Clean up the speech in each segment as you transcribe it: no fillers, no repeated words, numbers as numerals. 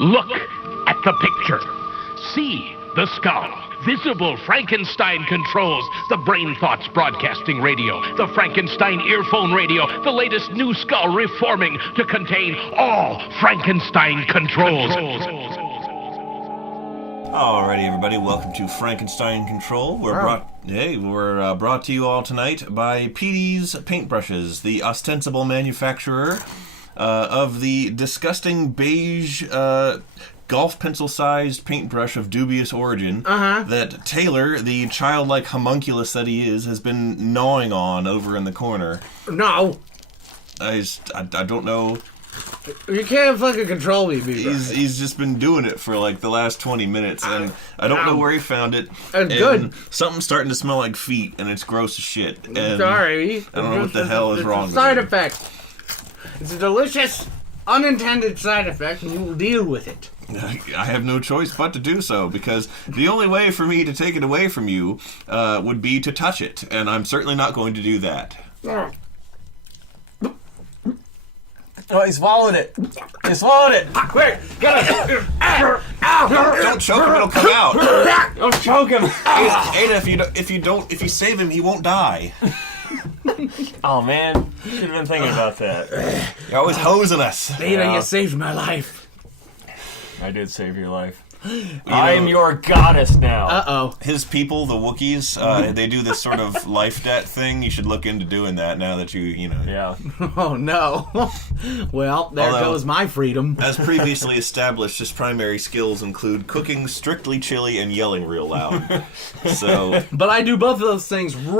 Look at the picture. See the skull. Visible Frankenstein controls, the Brain Thoughts broadcasting radio, the Frankenstein earphone radio, the latest new skull reforming to contain all Frankenstein controls. Alrighty, everybody, welcome to Frankenstein Control. We're brought to you all tonight by Petey's Paintbrushes, the ostensible manufacturer of the disgusting beige golf pencil-sized paintbrush of dubious origin that Taylor, the childlike homunculus that he is, has been gnawing on over in the corner. No. I don't know. You can't fucking control me, B-Bro. He's just been doing it for like the last 20 minutes, and I don't know where he found it. It's good. Something's starting to smell like feet, and it's gross as shit. And sorry. I don't know what the hell is wrong with it. It's a side effect. It's a delicious, unintended side effect, and you will deal with it. I have no choice but to do so, because the only way for me to take it away from you would be to touch it, and I'm certainly not going to do that. Oh, he swallowed it. He swallowed it. Quick, get it. Don't choke him; it'll come out. Don't choke him. Ada, if you save him, he won't die. Oh man, should have been thinking about that. You're always hosing us. Ada, you saved my life. I did save your life. I am your goddess now. Uh-oh. His people, the Wookiees, they do this sort of life debt thing. You should look into doing that now that you know. Yeah. Oh, no. Well, there goes my freedom. As previously established, his primary skills include cooking strictly chili and yelling real loud. So. But I do both of those things real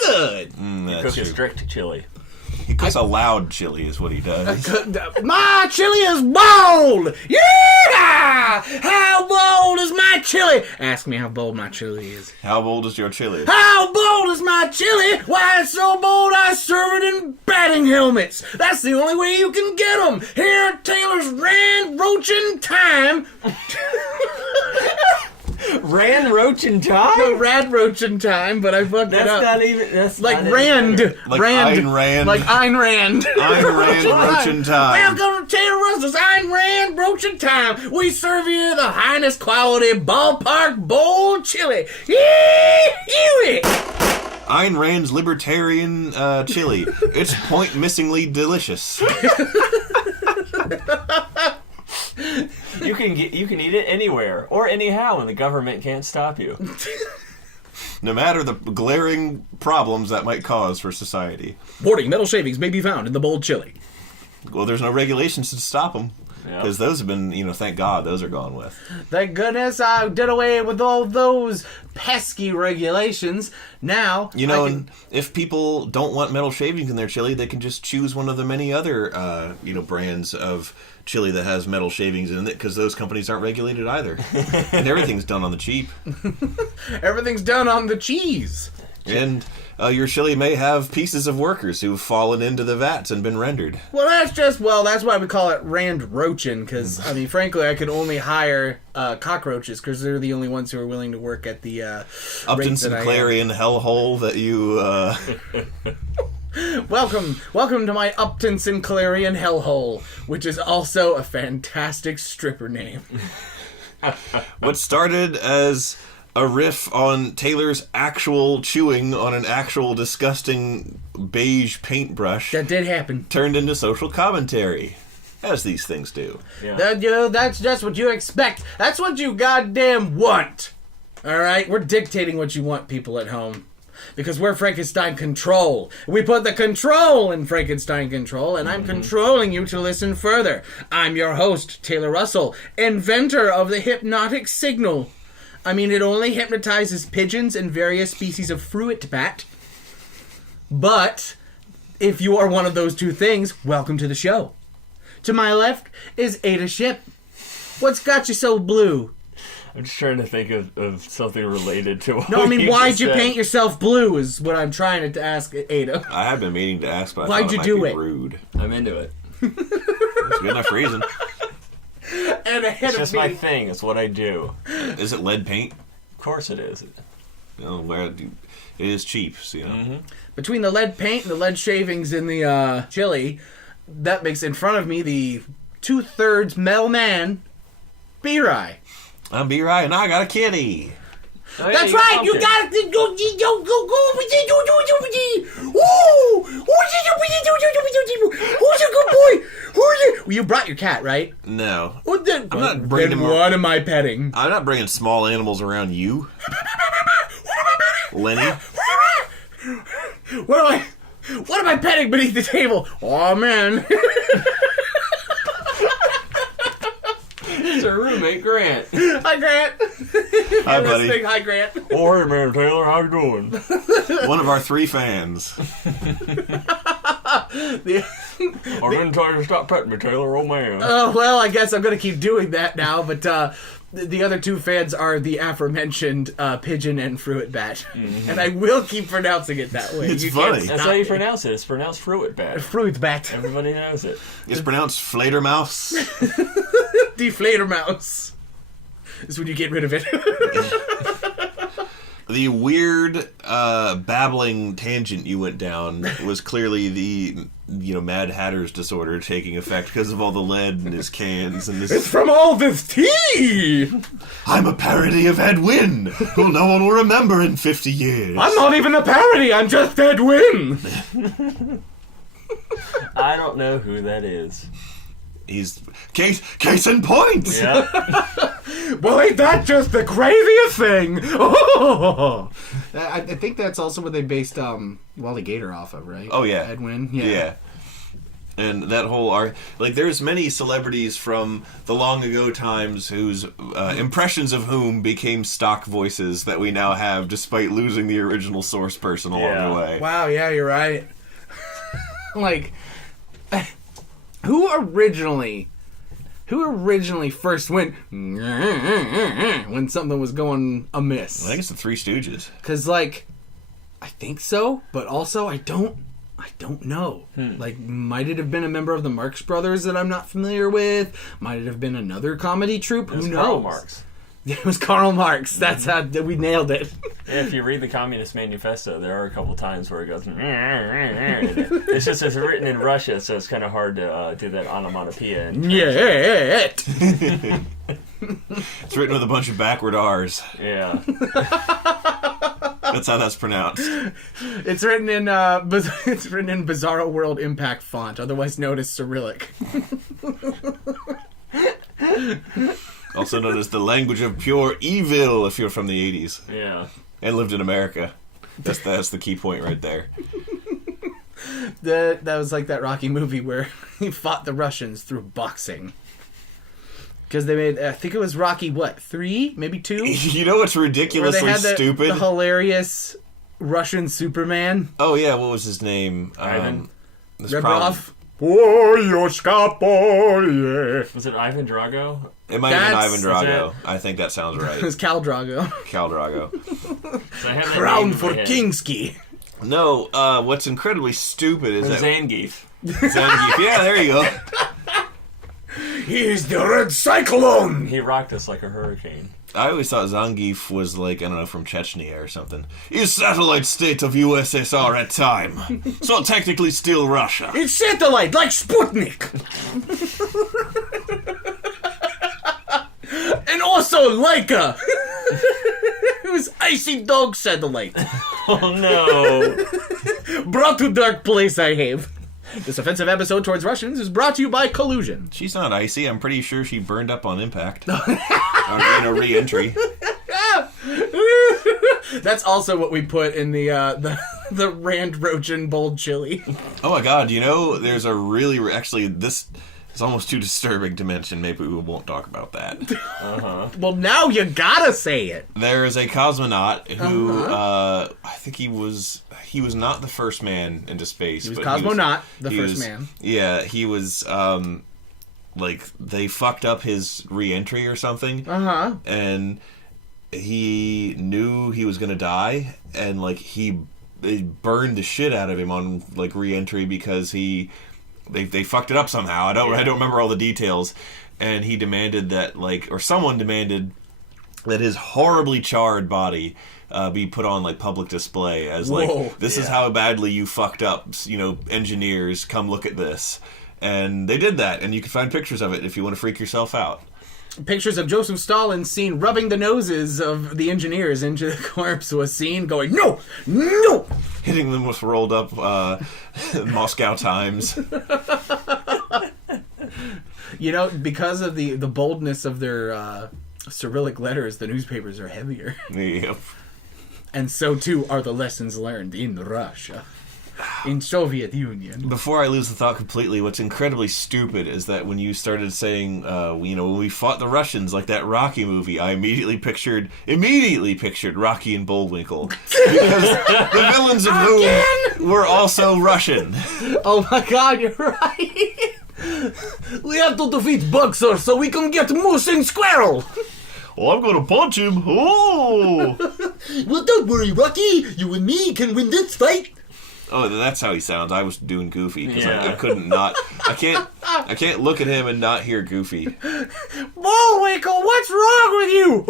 good. You cook a strict chili. He cooks a loud chili is what he does. My chili is bold! Yeah! How bold is my chili? Ask me how bold my chili is. How bold is your chili? How bold is my chili? Why, it's so bold I serve it in batting helmets. That's the only way you can get them. Here at Taylor's roaching time. Roaching time? No, roaching time, but I fucked it up. That's like Rand. Like Ayn Rand. Like Ayn Rand. Ayn Rand roaching time. Welcome to Taylor Russell's Ayn Rand roaching time. We serve you the highest quality ballpark bowl chili. Ayn Rand's libertarian chili. It's point-missingly delicious. You can eat it anywhere or anyhow, and the government can't stop you. No matter the glaring problems that might cause for society. Warning: metal shavings may be found in the bold chili. Well, there's no regulations to stop them. Because those have been, thank God, those are gone with. Thank goodness I did away with all those pesky regulations. Now, and if people don't want metal shavings in their chili, they can just choose one of the many other, brands of chili that has metal shavings in it, because those companies aren't regulated either. And everything's done on the cheap. Everything's done on the cheese. And your chili may have pieces of workers who've fallen into the vats and been rendered. Well, that's why we call it Rand roaching, because, frankly, I could only hire cockroaches, because they're the only ones who are willing to work at the Upton Sinclairian hellhole that you... Welcome to my Upton Sinclairian hellhole, which is also a fantastic stripper name. What started as a riff on Taylor's actual chewing on an actual disgusting beige paintbrush. That did happen. Turned into social commentary, as these things do. Yeah. That's just what you expect. That's what you goddamn want. Alright? We're dictating what you want, people at home. Because we're Frankenstein Control. We put the control in Frankenstein Control, and I'm controlling you to listen further. I'm your host, Taylor Russell, inventor of the hypnotic signal. It only hypnotizes pigeons and various species of fruit bat. But if you are one of those two things, welcome to the show. To my left is Ada Ship. What's got you so blue? I'm just trying to think of something related to what why'd you paint yourself blue is what I'm trying to ask Ada. I have been meaning to ask, but why'd I thought you it do might it? Be rude. I'm into it. It's good enough reason. And ahead it's just of me. my thing. It's what I do. Is it lead paint? Of course it is. It is cheap, so Between the lead paint and the lead shavings in the chili, that makes in front of me the 2/3 male man, B-Rye. I'm B-Rye, and I got a kitty. Oh, yeah, That's right. You got to go. Who's a good boy? Well, you brought your cat, right? No. Well, then, I'm not bringing then what am I petting? I'm not bringing small animals around you. Lenny? What am I petting beneath the table? Oh man. It's our roommate, Grant. Hi, Grant. Hi, buddy. Listening. Hi, Grant. Oh, hey, man, Taylor, how you doing? One of our 3 fans. I didn't tell you to stop petting me, Taylor, oh man. Oh, well, I guess I'm going to keep doing that now, but the other 2 fans are the aforementioned Pigeon and Fruit Bat. Mm-hmm. And I will keep pronouncing it that way. It's funny. That's how you pronounce it. It's pronounced Fruit Bat. Fruit Bat. Everybody knows it. It's pronounced Flatermouse. Deflator Mouse. Is when you get rid of it. The weird babbling tangent you went down was clearly the Mad Hatter's disorder taking effect because of all the lead in his cans and this. It's from all this tea! I'm a parody of Ed Wynn, who no one will remember in 50 years. I'm not even a parody, I'm just Ed Wynn! I don't know who that is. He's case in point. Yeah. Well, ain't that just the craziest thing? Oh! I think that's also what they based Wally Gator off of, right? Oh yeah, Ed Wynn. Yeah. And that whole there's many celebrities from the long ago times whose impressions of whom became stock voices that we now have, despite losing the original source person along the way. Wow. Yeah, you're right. Like. Who originally first went when something was going amiss? I think it's the Three Stooges. Because, I think so, but also I don't know. Like, might it have been a member of the Marx Brothers that I'm not familiar with? Might it have been another comedy troupe? Who knows? Karl Marx. It was Karl Marx. That's how we nailed it. Yeah, if you read the Communist Manifesto, there are a couple times where it goes. It's just it's written in Russia, so it's kind of hard to do that onomatopoeia. Yeah. It's written with a bunch of backward R's. Yeah. That's how that's pronounced. It's written in Bizarro World Impact font, otherwise known as Cyrillic. Also known as the language of pure evil if you're from the 80s. Yeah. And lived in America. That's the key point right there. That was like that Rocky movie where he fought the Russians through boxing. Because they made, I think it was Rocky, 3? Maybe 2? You know what's ridiculously stupid? The hilarious Russian Superman. Oh, yeah, what was his name? Ivan. Rebrov. Was it Ivan Drago? It might have been Ivan Drago. I think that sounds right. It was Khal Drago. Khal Drago. So I have that Crown name for in my head. Kingsky. No, what's incredibly stupid is that... Zangief. Zangief. Yeah, there you go. He's the Red Cyclone! He rocked us like a hurricane. I always thought Zangief was like, I don't know, from Chechnya or something. He's satellite state of USSR at time. So technically still Russia. It's satellite, like Sputnik! And also Laika! It was Icy Dog Satellite. Oh no. Brought to dark place I have. This offensive episode towards Russians is brought to you by collusion. She's not icy. I'm pretty sure she burned up on impact. Or in a re-entry. That's also what we put in the Rand Roachin bold chili. Oh my god, there's a really... Actually, this is almost too disturbing to mention. Maybe we won't talk about that. Uh-huh. Well, now you gotta say it. There is a cosmonaut who, I think he was not the first man into space. He was but cosmonaut, he first was, man. Yeah, he was, they fucked up his re-entry or something. Uh-huh. And he knew he was gonna die, and, they burned the shit out of him on, re-entry because they fucked it up somehow. I don't remember all the details. And he demanded that, or someone demanded that his horribly charred body be put on public display as Whoa. This is how badly you fucked up, engineers, come look at this. And they did that, and you can find pictures of it if you want to freak yourself out. Pictures of Joseph Stalin seen rubbing the noses of the engineers into the corpse was seen going, no, no! Hitting them with rolled up Moscow Times. You know, because of the boldness of their Cyrillic letters, the newspapers are heavier. Yep. And so too are the lessons learned in Russia. In Soviet Union. Before I lose the thought completely, what's incredibly stupid is that when you started saying, when we fought the Russians, like that Rocky movie, I immediately pictured Rocky and Bullwinkle. Because the villains of whom were also Russian. Oh my god, you're right! We have to defeat Boxer so we can get Moose and Squirrel! Well, I'm gonna punch him! Oh! Well, don't worry, Rocky! You and me can win this fight! Oh, that's how he sounds. I was doing Goofy because Yeah. I couldn't not. I can't look at him and not hear Goofy. Bullwinkle, what's wrong with you?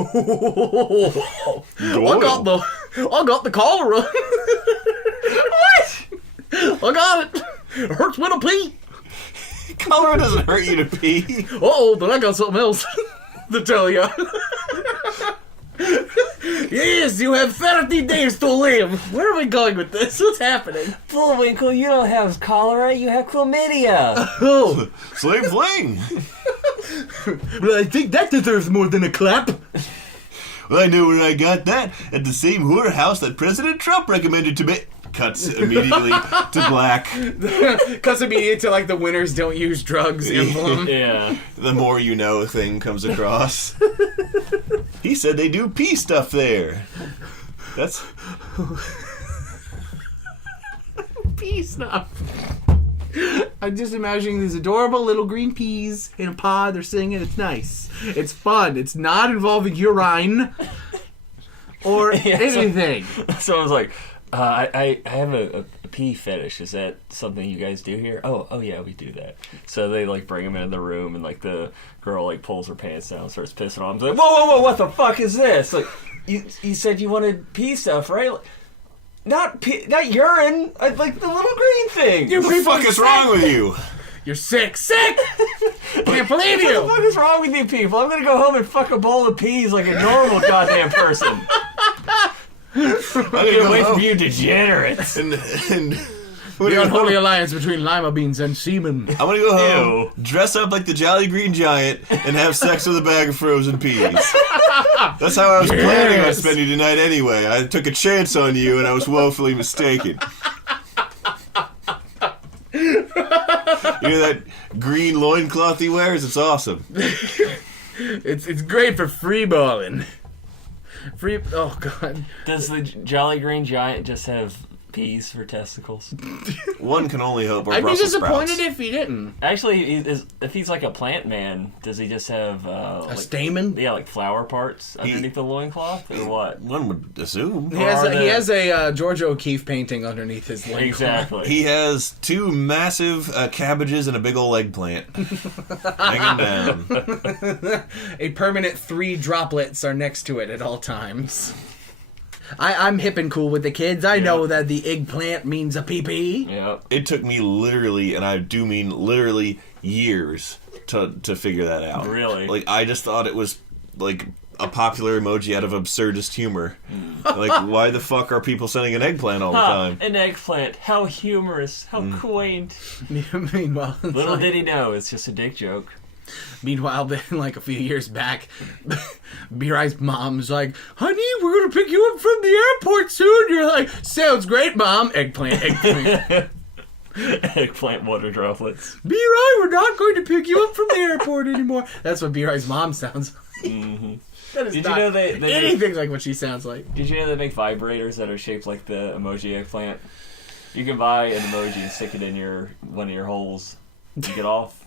I got the cholera. What? I got it. It hurts when I pee. Cholera doesn't hurt you to pee. Uh-oh, then I got something else to tell you. Yes, you have 30 days to live. Where are we going with this? What's happening? Bullwinkle, you don't have cholera, you have chlamydia. Oh, Same thing. well, I think that deserves more than a clap. Well, I know where I got that. At the same whorehouse that President Trump recommended to me. Cuts immediately to black. Cuts immediately to, like, the winners don't use drugs emblem. Yeah. The more you know thing comes across. He said they do pee stuff there. That's... Pea snuff. I'm just imagining these adorable little green peas in a pod. They're singing. It's nice. It's fun. It's not involving urine or anything. So I was like, I have a pee fetish. Is that something you guys do here? Oh yeah, we do that. So they like bring him into the room, and like the girl like pulls her pants down, and starts pissing on him. Like, whoa, what the fuck is this? Like, you said you wanted pee stuff, right? Like, not urine. Like the little green thing. What the fuck is wrong with you? You're sick. Can't believe you. What the fuck is wrong with you people? I'm gonna go home and fuck a bowl of peas like a normal goddamn person. Get away from you degenerates. And The unholy alliance between lima beans and semen. I'm gonna go home, dress up like the Jolly Green Giant, and have sex with a bag of frozen peas. That's how I was planning on spending tonight anyway. I took a chance on you, and I was woefully mistaken. You know that green loincloth he wears? It's awesome. It's great for free balling. Oh god. Does the Jolly Green Giant just have peas for testicles? One can only hope. Or I'd be Brussels disappointed sprouts. if he didn't. Actually, if he's like a plant man, does he just have A stamen? Yeah, like flower parts underneath the loincloth, or what? One would assume. He has a George O'Keeffe painting underneath his leg. Exactly. He has two massive cabbages and a big old eggplant hanging down. A permanent 3 droplets are next to it at all times. I'm hip and cool with the kids. I know that the eggplant means a pee-pee. Yeah. It took me literally, and I do mean literally, years to figure that out. Really? Like, I just thought it was, like, a popular emoji out of absurdist humor. Like, why the fuck are people sending an eggplant all the time? An eggplant. How humorous. How quaint. Meanwhile, Little did he know, it's just a dick joke. Meanwhile, then, like a few years back, B-Rice's mom's like, honey, we're going to pick you up from the airport soon. You're like, sounds great, Mom. Eggplant. Eggplant water droplets. B-Rice, we're not going to pick you up from the airport anymore. That's what B-Rice's mom sounds like. Mm-hmm. That is Did not you know they anything like what she sounds like. Did you know they make vibrators that are shaped like the emoji eggplant? You can buy an emoji and stick it in one of your holes to get off.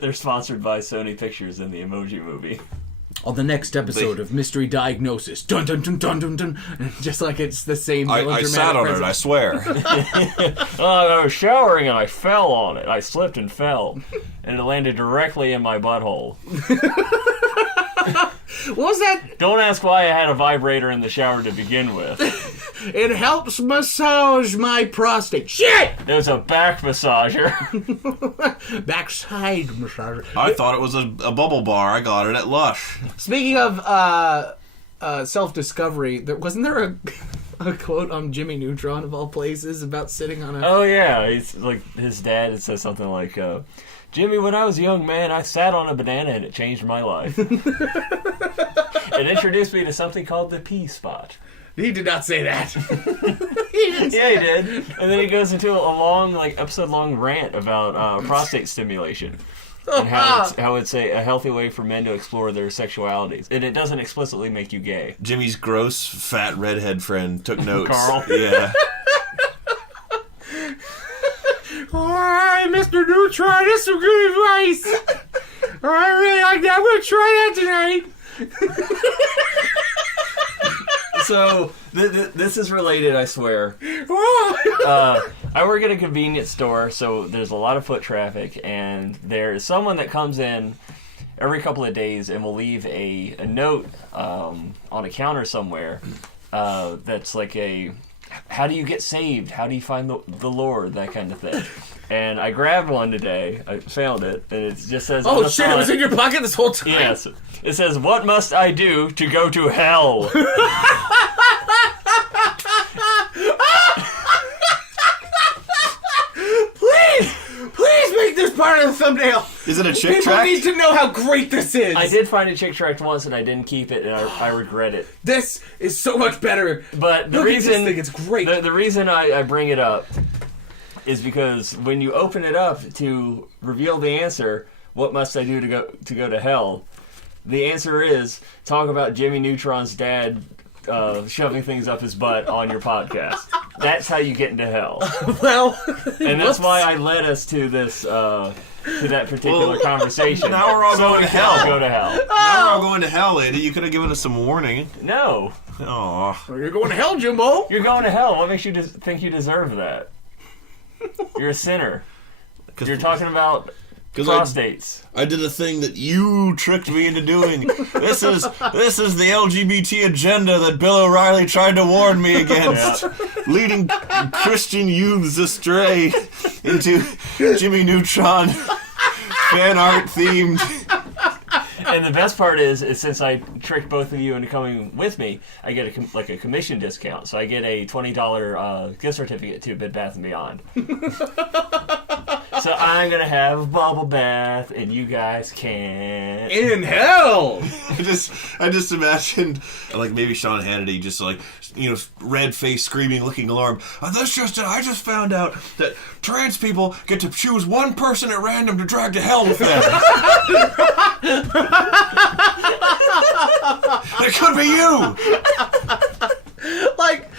They're sponsored by Sony Pictures in the Emoji Movie. On the next episode of Mystery Diagnosis, dun dun dun dun dun dun, just like it's the same. I sat on it, I swear. I was showering and I fell on it. I slipped and fell, and it landed directly in my butthole. What was that? Don't ask why I had a vibrator in the shower to begin with. It helps massage my prostate. Shit! There's a back massager. Backside massager. I thought it was a bubble bar. I got it at Lush. Speaking of self-discovery, wasn't there a quote on Jimmy Neutron, of all places, about sitting on a... Oh, yeah. He's like, his dad, it says something like, Jimmy, when I was a young man, I sat on a banana and it changed my life. It introduced me to something called the P-spot. He did not say that. Yeah, he did. And then he goes into a long, like, episode-long rant about prostate stimulation. And how it's a healthy way for men to explore their sexualities. And it doesn't explicitly make you gay. Jimmy's gross, fat, redhead friend took notes. Carl? Yeah. Alright, Mr. Neutron, that's some good advice. I really like that. I'm going to try that tonight. So, this is related, I swear. I work at a convenience store, so there's a lot of foot traffic, and there's someone that comes in every couple of days and will leave a note on a counter somewhere that's like how do you get saved? How do you find the Lord? That kind of thing. And I grabbed one today. I found it, and it just says... Oh, shit, it was in your pocket this whole time? Yes. It says, "What must I do to go to hell?" Please make this part of the thumbnail. Is it a chick People tract? need to know how great this is. I did find a chick tract once, and I didn't keep it, and I regret it. This is so much better. But the Look reason... at this thing, it's great. The reason I bring it up is because when you open it up to reveal the answer, what must I do to go to hell? The answer is talk about Jimmy Neutron's dad shoving things up his butt on your podcast. That's how you get into hell. Well, and that's why I led us to this to that particular conversation. Now we're all going to hell. Go to hell. Now we're all going to hell, lady. You could have given us some warning. No. Aw. you're going to hell, Jimbo. You're going to hell. What makes you think you deserve that? You're a sinner. You're talking about prostates. I did a thing that you tricked me into doing. This is the LGBT agenda that Bill O'Reilly tried to warn me against. Yeah. Leading Christian youths astray into Jimmy Neutron fan art themed. And the best part is since I tricked both of you into coming with me, I get a commission discount. So I get a $20 gift certificate to Bed Bath & Beyond. So I'm going to have a bubble bath, and you guys can't. In hell. I just imagined, like, maybe Sean Hannity just, like, red face, screaming, looking alarmed. I just found out that trans people get to choose one person at random to drag to hell with them. It could be you. Like,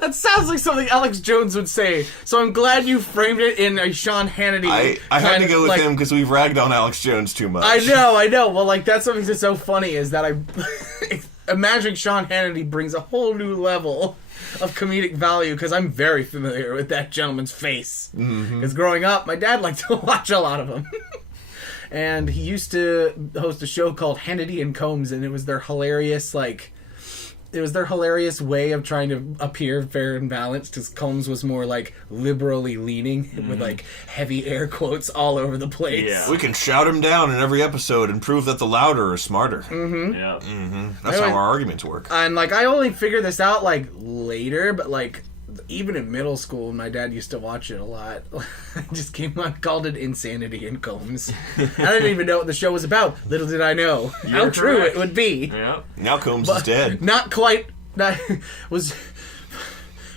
that sounds like something Alex Jones would say. So I'm glad you framed it in a Sean Hannity. I had to go with him because we've ragged on Alex Jones too much. I know. Well, like, that's something that's so funny is that I imagining Sean Hannity brings a whole new level of comedic value because I'm very familiar with that gentleman's face. Because growing up, my dad liked to watch a lot of them. And he used to host a show called Hannity and Combs, and it was their hilarious, way of trying to appear fair and balanced, because Combs was more, like, liberally leaning, with, like, heavy air quotes all over the place. Yeah. We can shout him down in every episode and prove that the louder is smarter. Yeah. That's how our arguments work. And, like, I only figured this out, like, later, but, like, even in middle school, my dad used to watch it a lot. I just called it Insanity in Combs. I didn't even know what the show was about. Little did I know how true it would be. Yeah. Now Combs is dead. Not quite.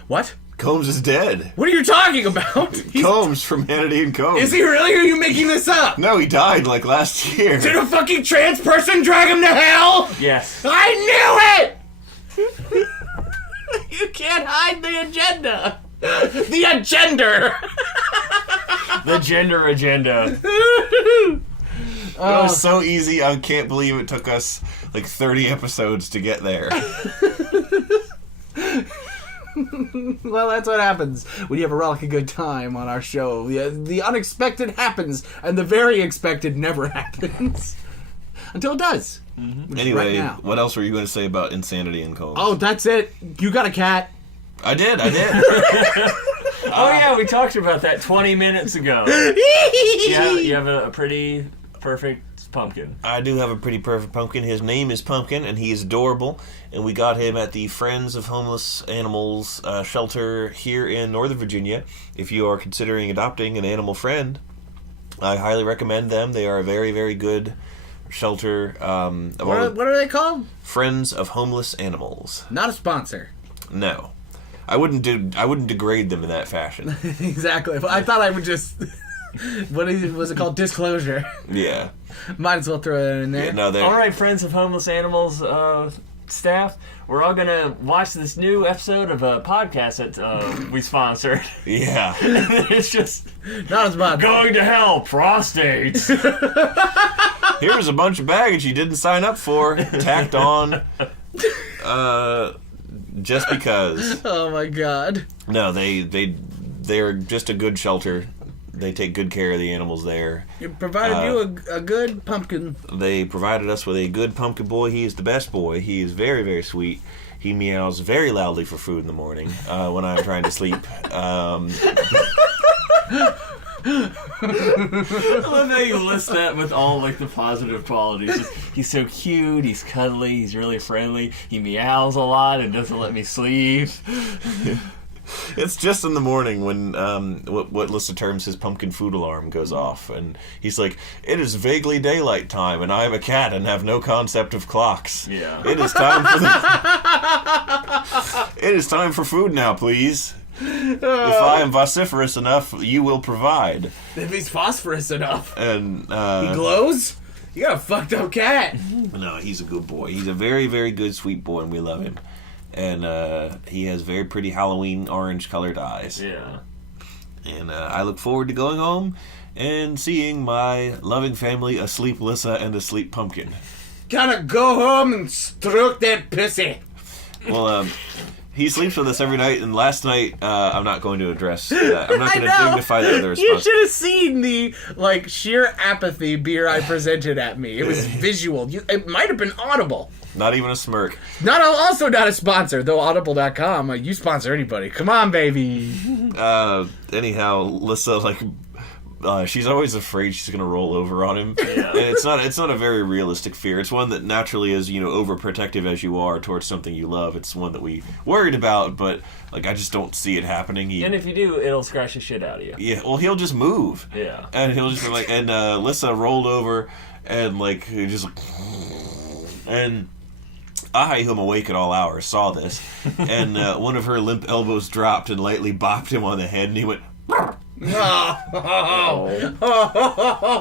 What? Combs is dead. What are you talking about? Combs from Hannity and Combs. Is he really? Or are you making this up? No, he died like last year. Did a fucking trans person drag him to hell? Yes. I knew it! You can't hide the agenda. The agenda. The gender agenda. It was so easy. I can't believe it took us like 30 episodes to get there. Well, that's what happens when you have a rollicking good time on our show. The unexpected happens, and the very expected never happens. until it does. Which is Anyway, right now. what else were you going to say about insanity and combs? Oh, that's it. You got a cat. I did. Oh yeah, we talked about that 20 minutes ago. Yeah, you have a pretty perfect pumpkin. I do have a pretty perfect pumpkin. His name is Pumpkin, and he is adorable. And we got him at the Friends of Homeless Animals shelter here in Northern Virginia. If you are considering adopting an animal friend, I highly recommend them. They are a very, very good shelter. What are they called? Friends of Homeless Animals. Not a sponsor. No, I wouldn't degrade them in that fashion. Exactly. I thought I would just. Was it called? Disclosure. Yeah. Might as well throw that in there. Yeah, no, All right, Friends of Homeless Animals staff, we're all gonna watch this new episode of a podcast that we sponsored. Yeah. It's just Not as much. going to hell, prostate. Here's a bunch of baggage you didn't sign up for, tacked on, just because. Oh my god. No, they're just a good shelter. They take good care of the animals there. It provided you a good pumpkin. They provided us with a good pumpkin boy. He is the best boy. He is very, very sweet. He meows very loudly for food in the morning when I'm trying to sleep. I love how you list that with all like the positive qualities. Just, he's so cute, he's cuddly, he's really friendly, he meows a lot and doesn't let me sleep. It's just in the morning when what Lissa terms his pumpkin food alarm goes off, and he's like, "It is vaguely daylight time, and I am a cat and have no concept of clocks. Yeah. It is time for It is time for food now, please. If I am vociferous enough, you will provide." If he's phosphorus enough. And He glows? You got a fucked up cat. no, he's a good boy. He's a very, very good, sweet boy, and we love him. And he has very pretty Halloween orange-colored eyes. Yeah. And I look forward to going home and seeing my loving family asleep Lissa and asleep Pumpkin. Gotta go home and stroke that pussy. Well, he sleeps with us every night, and last night, I'm not going to address that. I'm not going to I know. dignify that other You response. should have seen the sheer apathy beer I presented at me. It was visual. It might have been audible. Not even a smirk. Also not a sponsor, though audible.com, you sponsor anybody. Come on, baby. Anyhow, Lissa, she's always afraid she's gonna roll over on him. Yeah. And it's not a very realistic fear. It's one that naturally is, overprotective as you are towards something you love. It's one that we worried about, but I just don't see it happening. And if you do, it'll scratch the shit out of you. Yeah, well, he'll just move. Yeah. And he'll just Lissa rolled over and he just and I, who am awake at all hours, saw this, and one of her limp elbows dropped and lightly bopped him on the head, and he went, Oh,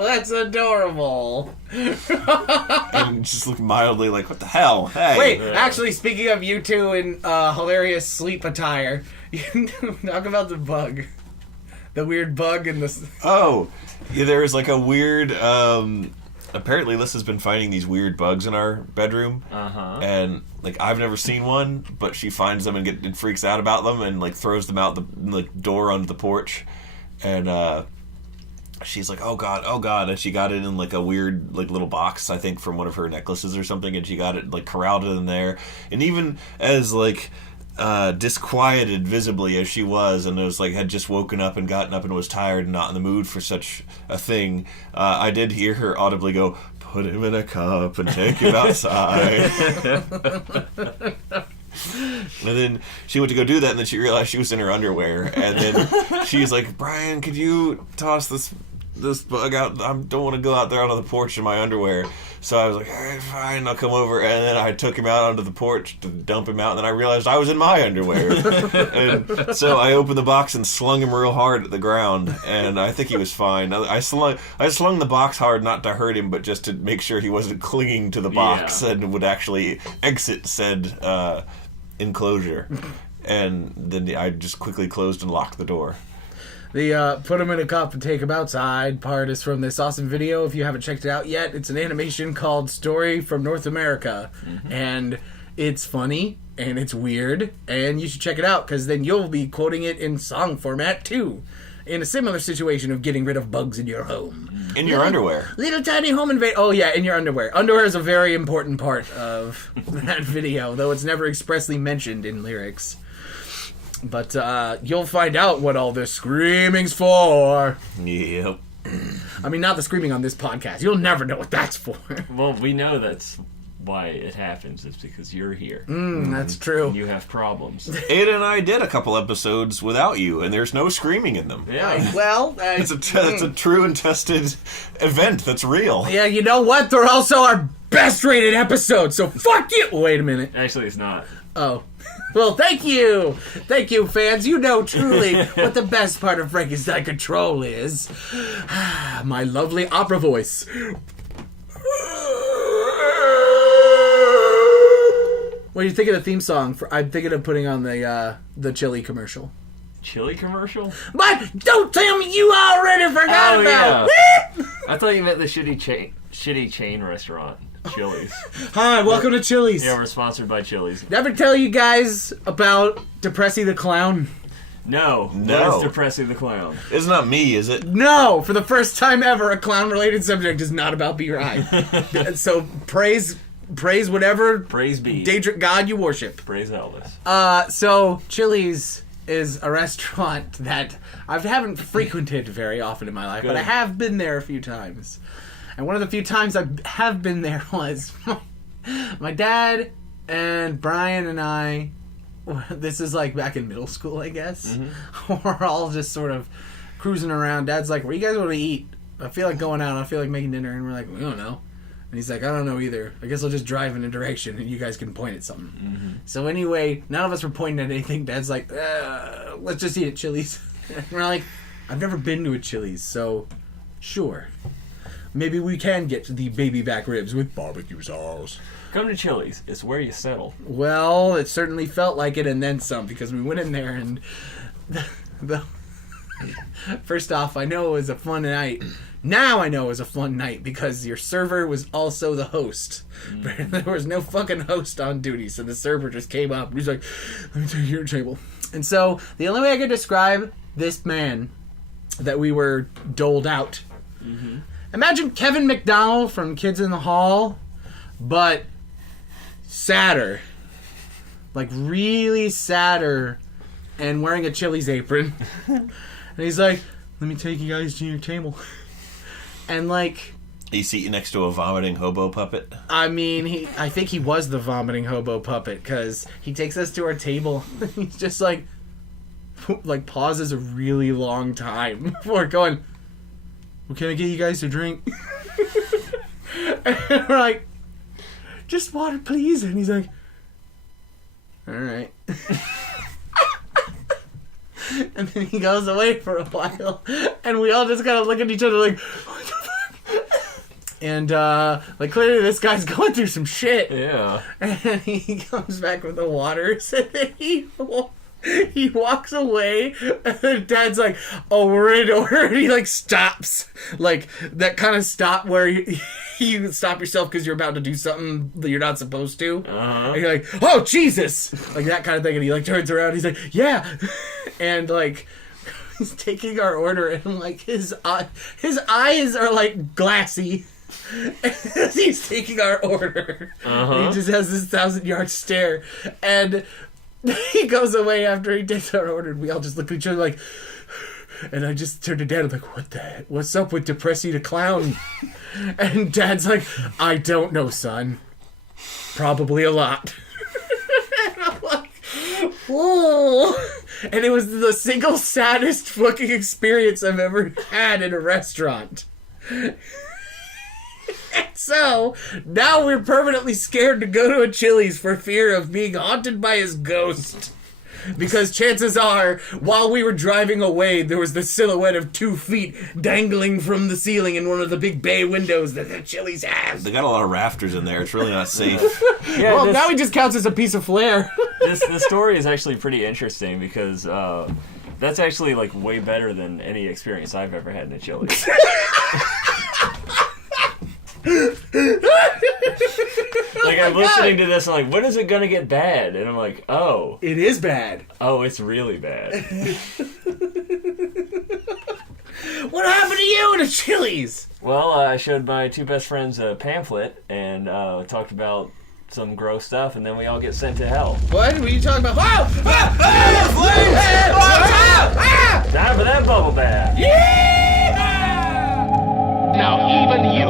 that's adorable. and just looked mildly like, what the hell? Hey. Wait, actually, speaking of you two in hilarious sleep attire, talk about the bug. The weird bug in the... Oh, yeah, there was a weird, apparently Lissa's been finding these weird bugs in our bedroom. Uh-huh. And, I've never seen one, but she finds them and freaks out about them and, throws them out the door onto the porch. And, she's like, oh God. And she got it in, a weird, little box, I think, from one of her necklaces or something. And she got it, corralled in there. And even as, disquieted visibly as she was, and had just woken up and gotten up and was tired and not in the mood for such a thing, I did hear her audibly go, put him in a cup and take him outside. And then she went to go do that, and then she realized she was in her underwear, and then she's like, Brian, could you toss this bug out? I don't want to go out there onto the porch in my underwear. So I was like, all right, fine, I'll come over. And then I took him out onto the porch to dump him out, and then I realized I was in my underwear. And so I opened the box and slung him real hard at the ground, and I think he was fine. I slung the box hard, not to hurt him, but just to make sure he wasn't clinging to the box and would actually exit said enclosure. And then I just quickly closed and locked the door. The put him in a cup and take him outside part is from this awesome video. If you haven't checked it out yet, it's an animation called Story from North America. Mm-hmm. And it's funny, and it's weird, and you should check it out, because then you'll be quoting it in song format, too. in a similar situation of getting rid of bugs in your home. In your underwear. Little tiny home invade. Oh, yeah, in your underwear. Underwear is a very important part of that video, though it's never expressly mentioned in lyrics. But you'll find out what all this screaming's for. Yep. I mean, not the screaming on this podcast. You'll never know what that's for. Well, we know that's why it happens. It's because you're here. That's true. You have problems. Ada and I did a couple episodes without you, and there's no screaming in them. Yeah. Well, It's a true and tested event that's real. yeah, you know what? They're also our best-rated episodes, so fuck you! Wait a minute. Actually, it's not. Oh. Well, thank you! Thank you, fans. You know truly what the best part of Frankenstein Control is. My lovely opera voice. What do you think of the theme song? I'm thinking of putting on the chili commercial. Chili commercial? But don't tell me you already forgot about it! I thought you meant the shitty chain restaurant, Chili's. Hi, welcome to Chili's. Yeah, we're sponsored by Chili's. Did I ever tell you guys about Depressy the Clown? No. No. What is Depressing the Clown? It's not me, is it? No! For the first time ever, a clown-related subject is not about B-Ride. So praise whatever Praise be. Daedric god you worship. Praise Elvis. So Chili's is a restaurant that I haven't frequented very often in my life, but I have been there a few times. And one of the few times I have been there was my dad and Brian and I. This is like back in middle school, I guess. We're all just sort of cruising around. Dad's like, "Where you guys want to eat? I feel like going out. I feel like making dinner." And we're like, "We don't know." And he's like, "I don't know either. I guess I'll just drive in a direction and you guys can point at something." So anyway, none of us were pointing at anything. Dad's like, "Let's just eat at Chili's." And we're like, "I've never been to a Chili's, so sure. Maybe we can get the baby back ribs with barbecue sauce." Come to Chili's. It's where you settle. Well, it certainly felt like it and then some, because we went in there and first off, I know it was a fun night. Now I know it was a fun night because your server was also the host. There was no fucking host on duty, so the server just came up and he's like, "Let me take your table." And so the only way I could describe this man that we were doled out. Imagine Kevin McDonald from Kids in the Hall, but sadder. Like really sadder and wearing a Chili's apron. And he's like, "Let me take you guys to your table." And like, He's seated next to a vomiting hobo puppet. I mean, I think he was the vomiting hobo puppet, because he takes us to our table. He's just like pauses a really long time before going, "Well, can I get you guys a drink?" And we're like, "Just water, please." And he's like, "All right." And then he goes away for a while, and we all just kind of look at each other like, "What the fuck?" And like clearly this guy's going through some shit. Yeah. And he comes back with the waters, and then he walks away, and then Dad's like, "Oh, we're in order," and he like stops, like that kind of stop where you stop yourself because you're about to do something that you're not supposed to. And you're like, "Oh, Jesus," like that kind of thing, and he like turns around, he's like, "Yeah," and like he's taking our order, and like his eyes are like glassy. As he's taking our order, he just has this 1,000-yard stare, and he goes away after he takes our order, and we all just look at each other like, and I just turned to Dad, I'm like, "What the heck? What's up with Depressy the Clown?" And Dad's like, "I don't know, son. Probably a lot." And I'm like, "Whoa." And it was the single saddest fucking experience I've ever had in a restaurant. So, now we're permanently scared to go to a Chili's for fear of being haunted by his ghost. Because chances are, while we were driving away, there was the silhouette of 2 feet dangling from the ceiling in one of the big bay windows that the Chili's has. They got a lot of rafters in there. It's really not safe. Yeah, Well, now he just counts as a piece of flair. the story is actually pretty interesting because that's actually like way better than any experience I've ever had in a Chili's. Like I'm listening to this, I'm like, when is it gonna get bad? And I'm like, oh, It is bad. it's really bad. What happened to you and the Chili's? Well, I showed my two best friends a pamphlet and talked about some gross stuff, and then we all get sent to hell. What were you talking about? Time for that bubble bath. Now even you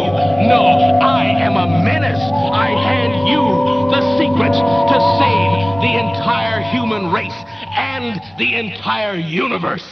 know I am a menace. I hand you the secrets to save the entire human race and the entire universe.